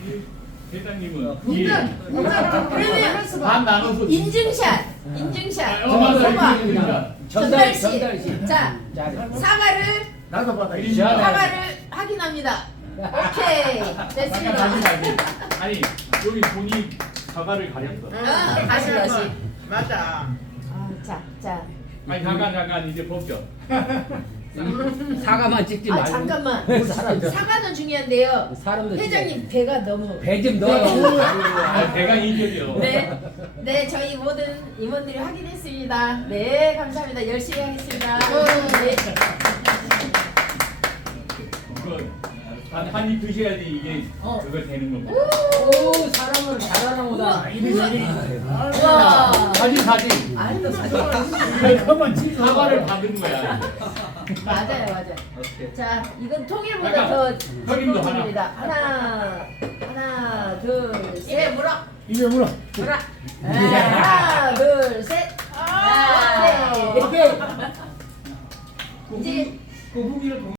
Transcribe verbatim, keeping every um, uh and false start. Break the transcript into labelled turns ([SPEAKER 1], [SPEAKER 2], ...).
[SPEAKER 1] 회장님은
[SPEAKER 2] 그러면
[SPEAKER 1] 반 나눠서
[SPEAKER 2] 인증샷, 인증샷.
[SPEAKER 1] 어,
[SPEAKER 2] 소바.
[SPEAKER 1] 그러니까.
[SPEAKER 2] 전달 씨.
[SPEAKER 3] 전달씨.
[SPEAKER 2] 자, 사과를
[SPEAKER 4] 나도 받아.
[SPEAKER 2] 사과를 확인합니다. 오케이,
[SPEAKER 1] 잠깐
[SPEAKER 2] 됐습니다.
[SPEAKER 1] 다시 다시. 아니 여기 본인 사과를 가렸어.
[SPEAKER 2] 아, 다시 다시.
[SPEAKER 5] 맞아.
[SPEAKER 2] 아, 자, 자.
[SPEAKER 1] 아니 잠깐 잠깐 이제 벗겨.
[SPEAKER 3] 사과만 찍지
[SPEAKER 2] 아
[SPEAKER 3] 말고.
[SPEAKER 2] 잠깐만.
[SPEAKER 3] 사람들.
[SPEAKER 2] 사과는 중요한데요.
[SPEAKER 3] 사람들
[SPEAKER 2] 회장님 배가 너무.
[SPEAKER 3] 배 좀 넣어요.
[SPEAKER 1] 아, 배가 인격이요.
[SPEAKER 2] 네, 네 저희 모든 임원들이 확인했습니다. 네, 감사합니다. 열심히 하겠습니다. 네.
[SPEAKER 1] 이거 한입 드셔야지 이게
[SPEAKER 2] 어.
[SPEAKER 1] 그거 되는 겁니다.
[SPEAKER 3] 오, 사람을 잘하나 보다.
[SPEAKER 2] 와.
[SPEAKER 4] 사진 사진.
[SPEAKER 2] 아니 또 사진.
[SPEAKER 4] 그만 찍어.
[SPEAKER 1] 사과를 받은 거야.
[SPEAKER 2] 맞아요, 맞아요. 자, 이건 통일보다
[SPEAKER 1] 잠깐,
[SPEAKER 2] 더
[SPEAKER 1] 형님도 하나.
[SPEAKER 2] 즐거움입니다. 하나, 하나, 둘, 셋, 물어.
[SPEAKER 4] 입에 물어.
[SPEAKER 2] 물어. 하나, 둘, 셋. 아, 네.
[SPEAKER 4] 오케이.
[SPEAKER 2] 이제
[SPEAKER 1] 그 후기를